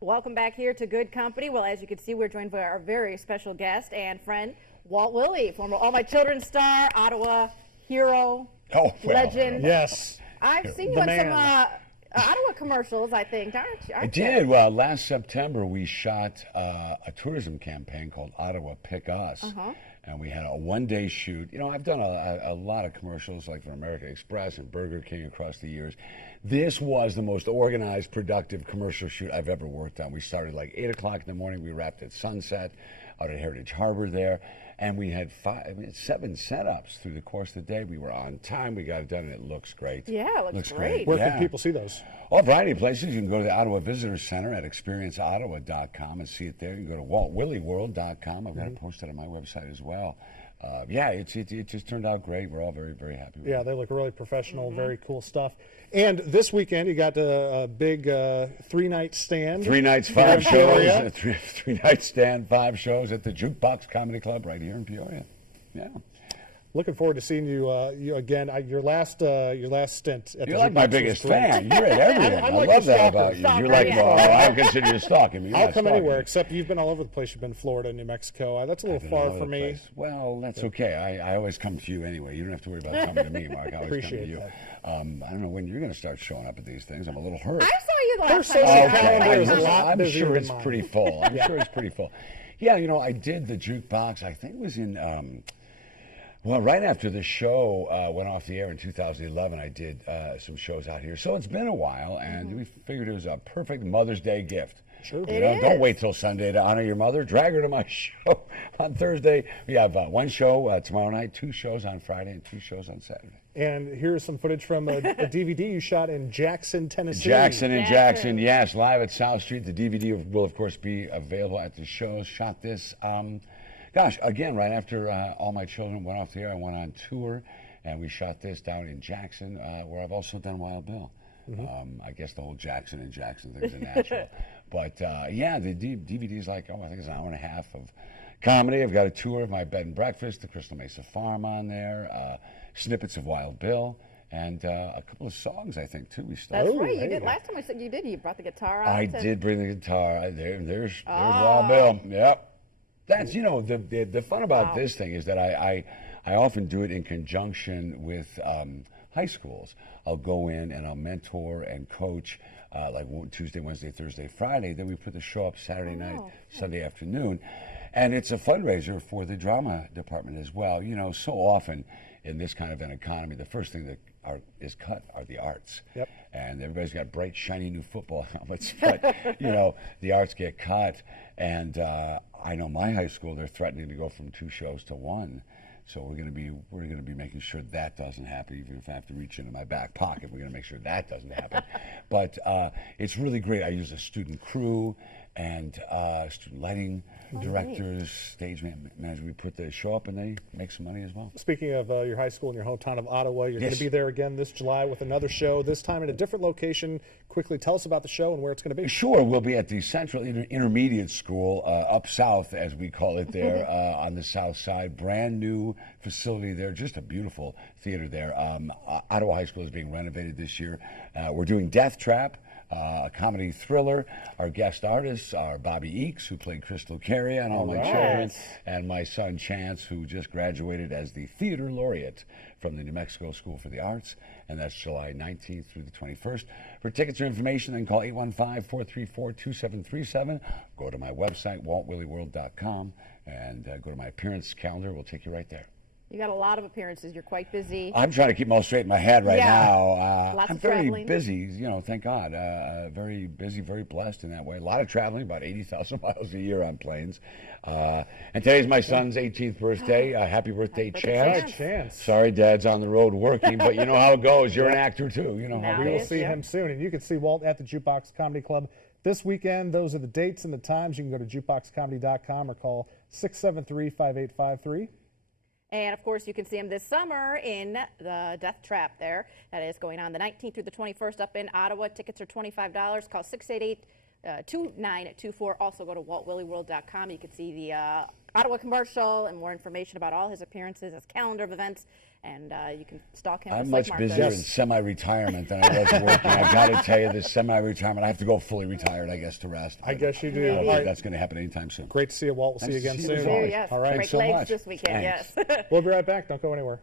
Welcome back here to Good Company. Well, as you can see, we're joined by our very special guest and friend, Walt Willey, former All My Children star, Ottawa hero, legend. Yes. I've seen you in some Ottawa commercials, I think, aren't you? I did. Well, last September we shot a tourism campaign called Ottawa Pick Us. And we had a one-day shoot. You know, I've done a lot of commercials like for American Express and Burger King across the years. This was the most organized, productive commercial shoot I've ever worked on. We started like 8 o'clock in the morning. We wrapped at sunset out at Heritage Harbor there. And we had 7 setups through the course of the day. We were on time. We got it done, and it looks great. Yeah, it looks great. Where can people see those? Oh, a variety of places. You can go to the Ottawa Visitor Center at experienceottawa.com and see it there. You can go to waltwilleyworld.com. I've got it posted on my website as well. Yeah, it just turned out great. We're all very, very happy with it. Yeah, they look really professional, very cool stuff. And this weekend, you got a big 3-night stand. 3 nights, 5 shows. Three-night stand, 5 shows at the Jukebox Comedy Club right here in Peoria. Yeah. Looking forward to seeing you again. Your last stint at the You're like my biggest fan. You're at everything. I like love your that about you. stalker, You're like, yeah. well, I consider you stalking me. I'll come anywhere, except you've been all over the place. You've been Florida, New Mexico. That's a little far for me. Place. Well, that's okay. I always come to you anyway. You don't have to worry about coming to me, Mark. I always Appreciate come to you. that. I don't know when you're going to start showing up at these things. I'm a little hurt. I saw you the last Their time. social calendar is a lot I'm busier sure than it's mine. pretty full. I'm sure it's pretty full. Yeah, you know, I did the Jukebox. I think it was in... Well, right after the show went off the air in 2011, I did some shows out here. So it's been a while, and we figured it was a perfect Mother's Day gift. Sure. You know, don't wait till Sunday to honor your mother. Drag her to my show on Thursday. We have 1 show tomorrow night, 2 shows on Friday, and 2 shows on Saturday. And here's some footage from a DVD you shot in Jackson, Tennessee. Jackson, yes, live at South Street. The DVD will, of course, be available at the shows. Shot this... Gosh, again, right after All My Children went off the air, I went on tour, and we shot this down in Jackson, where I've also done Wild Bill. I guess the whole Jackson and Jackson thing is a natural. But, yeah, the DVD is like, I think it's an hour and a half of comedy. I've got a tour of my bed and breakfast, the Crystal Mesa Farm on there, snippets of Wild Bill, and a couple of songs, I think, too. We started. That's right. You did. Last time I said you did. You brought the guitar out. I did bring the guitar. There's Wild Bill. Yep. That's, you know, the fun about this thing is that I often do it in conjunction with high schools. I'll go in and I'll mentor and coach like Tuesday, Wednesday, Thursday, Friday. Then we put the show up Saturday night, Sunday afternoon. And it's a fundraiser for the drama department as well. You know, so often in this kind of an economy, the first thing that is cut are the arts. Yep. And everybody's got bright, shiny new football helmets, but, you know, the arts get cut. And I know my high school, they're threatening to go from 2 shows to 1. So we're going to be making sure that doesn't happen. Even if I have to reach into my back pocket, we're going to make sure that doesn't happen. But it's really great. I use a student crew and student lighting directors, stage manager. We put the show up and they make some money as well. Speaking of your high school in your hometown of Ottawa, you're going to be there again this July with another show, this time at a different location. Quickly tell us about the show and where it's going to be. Sure, we'll be at the Central Intermediate School, up south, as we call it there, on the south side. Brand new facility there, just a beautiful theater there. Ottawa High School is being renovated this year. We're doing Death Trap, a comedy thriller. Our guest artists are Bobby Eakes, who played Crystal Carey on All My Children, and my son Chance, who just graduated as the theater laureate from the New Mexico School for the Arts, and that's July 19th through the 21st. For tickets or information, then call 815-434-2737. Go to my website, waltwilleyworld.com, and go to my appearance calendar. We'll take you right there. You got a lot of appearances. You're quite busy. I'm trying to keep them all straight in my head right now. Lots I'm of very traveling. busy, you know, thank God. Very busy, very blessed in that way. A lot of traveling, about 80,000 miles a year on planes. And today's my son's 18th birthday. Happy birthday, Chance. Chance. Sorry, Dad's on the road working, but you know how it goes. You're an actor, too. You know how Now it We will goes. see him soon. And you can see Walt at the Jukebox Comedy Club this weekend. Those are the dates and the times. You can go to jukeboxcomedy.com or call 673-5853. And, of course, you can see him this summer in the Death Trap there. That is going on the 19th through the 21st up in Ottawa. Tickets are $25. Call 688-2924. Also go to waltwilleyworld.com. You can see the Ottawa commercial, and more information about all his appearances, his calendar of events, and you can stalk him. I'm just much like Martha. busier in semi-retirement than I was working. I got to tell you, this semi-retirement, I have to go fully retired, I guess, to rest. I guess you do. I don't All think right. that's going to happen anytime soon. Great to see you, Walt. We'll see you Nice to again see you soon. as always. Yes. All right. Break so legs much. this weekend. Thanks. Yes. We'll be right back. Don't go anywhere.